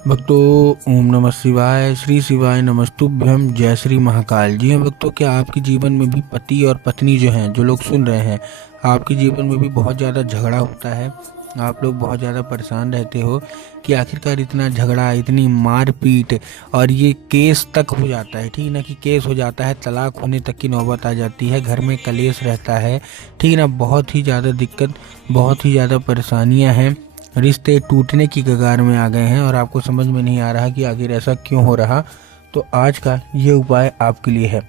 भक्तों, ओम नमः शिवाय। श्री शिवाय नमस्तुभ्यम। जय श्री महाकाल। जी हाँ भक्तों, क्या आपके जीवन में भी पति और पत्नी जो हैं, जो लोग सुन रहे हैं, आपके जीवन में भी बहुत ज़्यादा झगड़ा होता है? आप लोग बहुत ज़्यादा परेशान रहते हो कि आखिरकार इतना झगड़ा, इतनी मारपीट और ये केस तक हो जाता है, ठीक ना, कि केस हो जाता है, तलाक होने तक की नौबत आ जाती है, घर में कलेश रहता है, ठीक ना। बहुत ही ज़्यादा दिक्कत, बहुत ही ज़्यादा परेशानियाँ हैं, रिश्ते टूटने की कगार में आ गए हैं और आपको समझ में नहीं आ रहा कि आखिर ऐसा क्यों हो रहा। तो आज का ये उपाय आपके लिए है।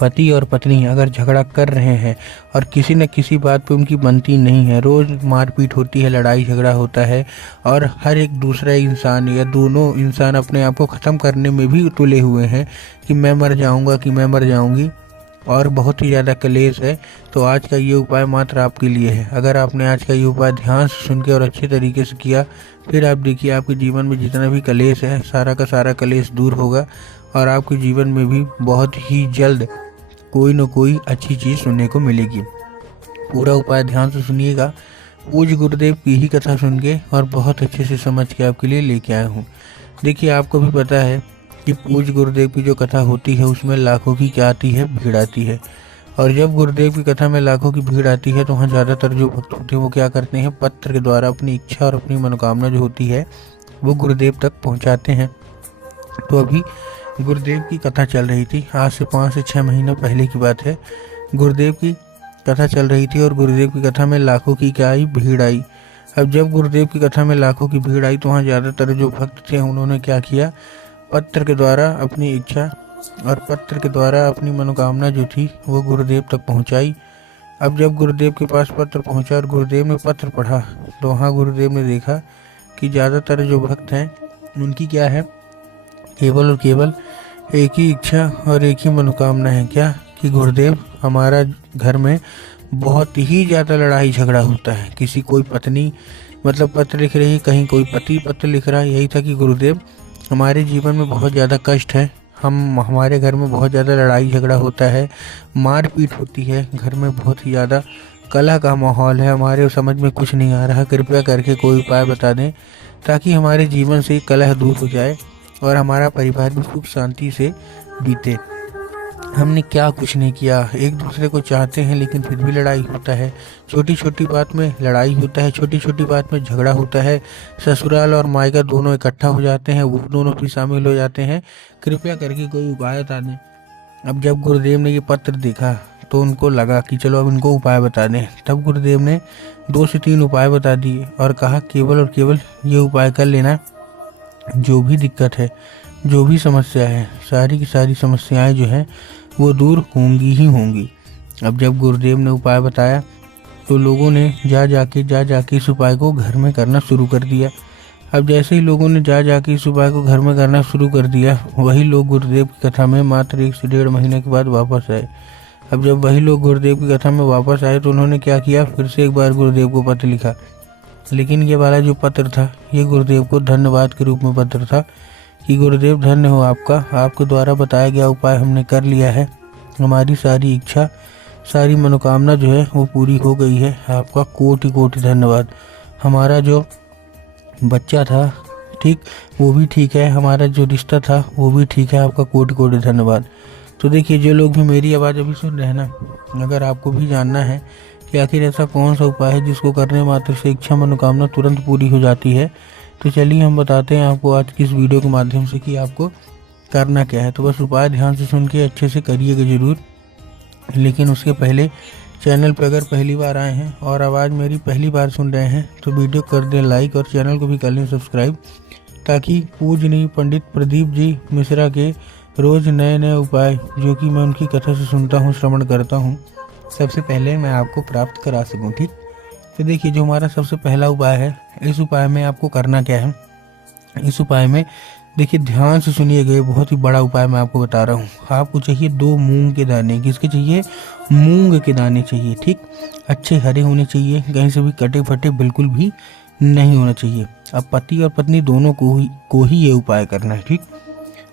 पति और पत्नी अगर झगड़ा कर रहे हैं और किसी न किसी बात पे उनकी बनती नहीं है, रोज़ मारपीट होती है, लड़ाई झगड़ा होता है और हर एक दूसरा इंसान या दोनों इंसान अपने आप को ख़त्म करने में भी तुले हुए हैं कि मैं मर जाऊंगा, कि मैं मर जाऊंगी, और बहुत ही ज़्यादा कलेश है, तो आज का ये उपाय मात्र आपके लिए है। अगर आपने आज का ये उपाय ध्यान से सुन के और अच्छे तरीके से किया, फिर आप देखिए आपके जीवन में जितना भी कलेश है, सारा का सारा कलेश दूर होगा और आपके जीवन में भी बहुत ही जल्द कोई न कोई अच्छी चीज़ सुनने को मिलेगी। पूरा उपाय ध्यान से सुनिएगा। पूज्य गुरुदेव की ही कथा सुन के और बहुत अच्छे से समझ के आपके लिए लेके आया हूँ। देखिए, आपको भी पता है कि पूज्य गुरुदेव की जो कथा होती है उसमें लाखों की क्या आती है, भीड़ आती है। और जब गुरुदेव की कथा में लाखों की भीड़ आती है तो वहाँ ज़्यादातर जो भक्त होते हैं वो क्या करते हैं, पत्र के द्वारा अपनी इच्छा और अपनी मनोकामना जो होती है वो गुरुदेव तक पहुँचाते हैं। तो अभी गुरुदेव की कथा चल रही थी, आज से 5 से 6 महीने पहले की बात है। गुरुदेव की कथा चल रही थी और गुरुदेव की कथा में लाखों की क्या आई, भीड़ आई। अब जब गुरुदेव की कथा में लाखों की भीड़ आई तो वहाँ ज़्यादातर जो भक्त थे उन्होंने क्या किया, पत्र के द्वारा अपनी इच्छा और पत्र के द्वारा अपनी मनोकामना जो थी वो गुरुदेव तक पहुंचाई। अब जब गुरुदेव के पास पत्र पहुंचा और गुरुदेव ने पत्र पढ़ा तो वहाँ गुरुदेव ने देखा कि ज़्यादातर जो भक्त हैं उनकी क्या है, केवल और केवल एक ही इच्छा और एक ही मनोकामना है, क्या, कि गुरुदेव हमारा घर में बहुत ही ज़्यादा लड़ाई झगड़ा होता है। किसी कोई पत्नी मतलब पत्र लिख रही, कहीं कोई पति पत्र लिख रहा। यही था कि गुरुदेव हमारे जीवन में बहुत ज़्यादा कष्ट है, हमारे घर में बहुत ज़्यादा लड़ाई झगड़ा होता है, मारपीट होती है, घर में बहुत ही ज़्यादा कलह का माहौल है, हमारे समझ में कुछ नहीं आ रहा, कृपया करके कोई उपाय बता दें ताकि हमारे जीवन से कलह दूर हो जाए और हमारा परिवार भी सुख शांति से बीते। हमने क्या कुछ नहीं किया, एक दूसरे को चाहते हैं लेकिन फिर भी लड़ाई होता है, छोटी छोटी बात में लड़ाई होता है, छोटी छोटी बात में झगड़ा होता है, ससुराल और मायका दोनों इकट्ठा हो जाते हैं, वो दोनों भी शामिल हो जाते हैं, कृपया करके कोई उपाय बता दें। अब जब गुरुदेव ने ये पत्र देखा तो उनको लगा कि चलो अब इनको उपाय बता दें। तब गुरुदेव ने 2 से 3 उपाय बता दिए और कहा केवल और केवल ये उपाय कर लेना, जो भी दिक्कत है, जो भी समस्या है, सारी की सारी समस्याएं जो हैं वो दूर होंगी ही होंगी। अब जब गुरुदेव ने उपाय बताया तो लोगों ने जा जाके इस उपाय को घर में करना शुरू कर दिया। अब जैसे ही लोगों ने जा जाके इस उपाय को घर में करना शुरू कर दिया, वही लोग गुरुदेव की कथा में मात्र 1 से 1.5 महीने के बाद वापस आए। अब जब वही लोग गुरुदेव की कथा में वापस आए तो उन्होंने क्या किया, फिर से एक बार गुरुदेव को पत्र लिखा। लेकिन ये वाला जो पत्र था ये गुरुदेव को धन्यवाद के रूप में पत्र था कि गुरुदेव धन्य हो आपका, आपके द्वारा बताया गया उपाय हमने कर लिया है, हमारी सारी इच्छा सारी मनोकामना जो है वो पूरी हो गई है, आपका कोटि कोटि धन्यवाद। हमारा जो बच्चा था ठीक, वो भी ठीक है, हमारा जो रिश्ता था वो भी ठीक है, आपका कोटि कोटि धन्यवाद। तो देखिए, जो लोग भी मेरी आवाज़ अभी सुन रहे हैं ना, अगर आपको भी जानना है कि आखिर ऐसा कौन सा उपाय है जिसको करने मात्र से इच्छा मनोकामना तुरंत पूरी हो जाती है, तो चलिए हम बताते हैं आपको आज की इस वीडियो के माध्यम से कि आपको करना क्या है। तो बस उपाय ध्यान से सुन के अच्छे से करिएगा ज़रूर। लेकिन उसके पहले चैनल पर अगर पहली बार आए हैं और आवाज़ मेरी पहली बार सुन रहे हैं तो वीडियो कर दें लाइक और चैनल को भी कर लें सब्सक्राइब, ताकि पूजनीय पंडित प्रदीप जी मिश्रा के रोज़ नए नए उपाय जो कि मैं उनकी कथा से सुनता हूँ, श्रवण करता हूँ, सबसे पहले मैं आपको प्राप्त करा सकूँ। ठीक, तो देखिए, जो हमारा सबसे पहला उपाय है, इस उपाय में आपको करना क्या है। इस उपाय में देखिए, ध्यान से सुनिएगा, ये बहुत ही बड़ा उपाय मैं आपको बता रहा हूँ। आपको चाहिए 2 मूंग के दाने। किसके चाहिए? मूंग के दाने चाहिए। ठीक, अच्छे हरे होने चाहिए, कहीं से भी कटे फटे बिल्कुल भी नहीं होना चाहिए। अब पति और पत्नी दोनों को ही ये उपाय करना है। ठीक,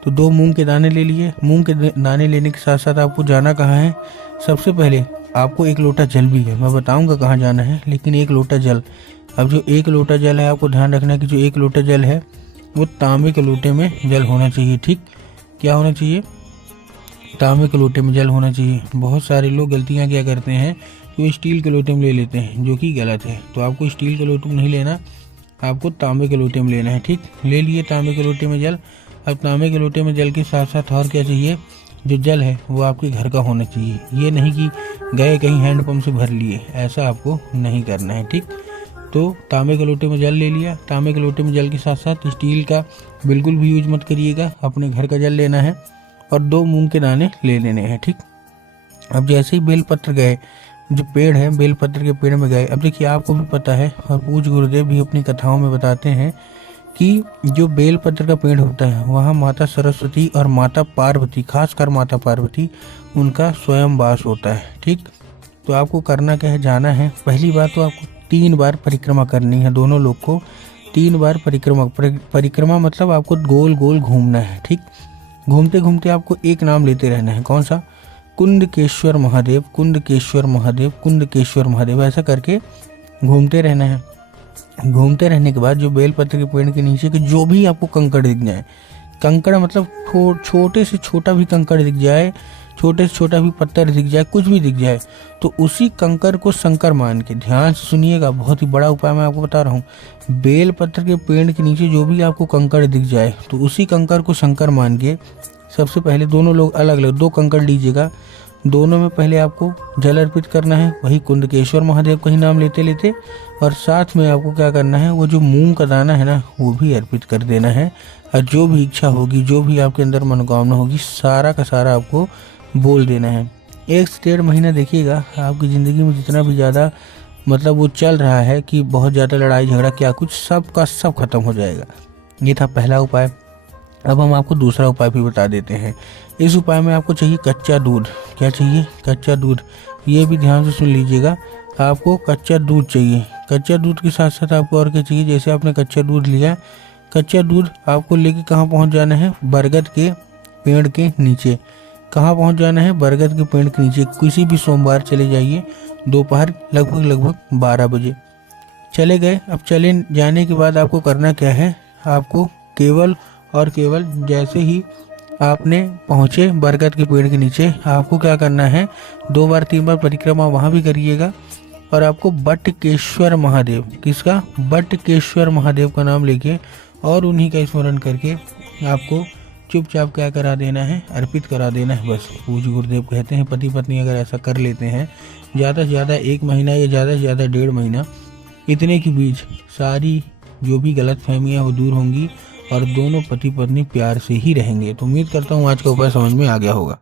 तो 2 मूंग के दाने ले लिए। मूंग के दाने लेने के साथ साथ आपको जाना कहाँ है, सबसे पहले आपको 1 लोटा जल भी है, मैं बताऊंगा कहाँ जाना है, लेकिन 1 लोटा जल। अब जो 1 लोटा जल है, आपको ध्यान रखना है कि जो 1 लोटा जल है वो तांबे के लोटे में जल होना चाहिए। ठीक, क्या होना चाहिए? तांबे के लोटे में जल होना चाहिए। बहुत सारे लोग गलतियाँ क्या करते हैं कि वो स्टील के लोटे में ले लेते हैं, जो कि गलत है। तो आपको स्टील के लोटे में नहीं लेना, आपको तांबे के लोटे में लेना है। ठीक, ले लिए तांबे के लोटे में जल। अब तांबे के लोटे में जल के साथ साथ और क्या चाहिए? जो जल है वो आपके घर का होना चाहिए। ये नहीं कि गए कहीं हैंडपम्प से भर लिए, ऐसा आपको नहीं करना है। ठीक, तो तांबे के लोटे में जल ले लिया। तांबे के लोटे में जल के साथ साथ स्टील का बिल्कुल भी यूज मत करिएगा, अपने घर का जल लेना है और 2 मूंग के दाने ले लेने हैं। ठीक, अब जैसे ही बेलपत्र गए, जो पेड़ है बेलपत्र के पेड़ में गए, अब देखिए आपको भी पता है और पूज्य गुरुदेव भी अपनी कथाओं में बताते हैं कि जो बेलपत्र का पेड़ होता है वहाँ माता सरस्वती और माता पार्वती, खासकर माता पार्वती, उनका स्वयं वास होता है। ठीक, तो आपको करना क्या है? जाना है। पहली बात तो आपको 3 बार परिक्रमा करनी है, दोनों लोग को 3 बार परिक्रमा मतलब आपको गोल गोल घूमना है। ठीक, घूमते घूमते आपको एक नाम लेते रहना है। कौन सा? कुंदकेश्वर महादेव, कुंदकेश्वर महादेव, कुंदकेश्वर महादेव, ऐसा करके घूमते रहना है। घूमते रहने के बाद जो बेलपत्र के पेड़ के नीचे के जो भी आपको कंकड़ दिख जाए, कंकड़ मतलब छोटे से छोटा भी कंकड़ दिख जाए, छोटे से छोटा भी पत्थर दिख जाए, कुछ भी दिख जाए, तो उसी कंकड़ को शंकर मान के, ध्यान से सुनिएगा, बहुत ही बड़ा उपाय मैं आपको बता रहा हूँ। बेलपत्र के पेड़ के नीचे जो भी आपको कंकड़ दिख जाए तो उसी कंकड़ को शंकर मान के सबसे पहले दोनों लोग अलग अलग 2 कंकड़ लीजिएगा। दोनों में पहले आपको जल अर्पित करना है, वही कुंदकेश्वर महादेव का ही नाम लेते लेते, और साथ में आपको क्या करना है? वो जो मूंग का दाना है ना, वो भी अर्पित कर देना है। और जो भी इच्छा होगी, जो भी आपके अंदर मनोकामना होगी, सारा का सारा आपको बोल देना है। 1 से 1.5 महीना देखिएगा, आपकी ज़िंदगी में जितना भी ज़्यादा मतलब वो चल रहा है कि बहुत ज़्यादा लड़ाई झगड़ा क्या कुछ, सब का सब खत्म हो जाएगा। ये था पहला उपाय। अब हम आपको दूसरा उपाय भी बता देते हैं। इस उपाय में आपको चाहिए कच्चा दूध। क्या चाहिए? कच्चा दूध। ये भी ध्यान से सुन लीजिएगा, आपको कच्चा दूध चाहिए। कच्चा दूध के साथ साथ आपको और क्या चाहिए? जैसे आपने कच्चा दूध लिया, कच्चा दूध आपको लेके कहाँ पहुँच जाना है? बरगद के पेड़ के नीचे। कहाँ पहुँच जाना है? बरगद के पेड़ के नीचे। किसी भी सोमवार चले जाइए, दोपहर लगभग 12 बजे चले गए। अब चले जाने के बाद आपको करना क्या है? आपको केवल और केवल जैसे ही आपने पहुँचे बरगद के पेड़ के नीचे, आपको क्या करना है? 2 बार 3 बार परिक्रमा वहाँ भी करिएगा, और आपको बटकेश्वर महादेव, किसका? बटकेश्वर महादेव का नाम लेके और उन्हीं का स्मरण करके आपको चुपचाप क्या करा देना है? अर्पित करा देना है। बस पूज्य गुरुदेव कहते हैं पति पत्नी अगर ऐसा कर लेते हैं, ज़्यादा से ज़्यादा 1 महीना या ज़्यादा से ज़्यादा 1.5 महीना, इतने के बीच सारी जो भी गलत फहमियाँ वो दूर होंगी और दोनों पति पत्नी प्यार से ही रहेंगे। तो उम्मीद करता हूँ आज का उपाय समझ में आ गया होगा।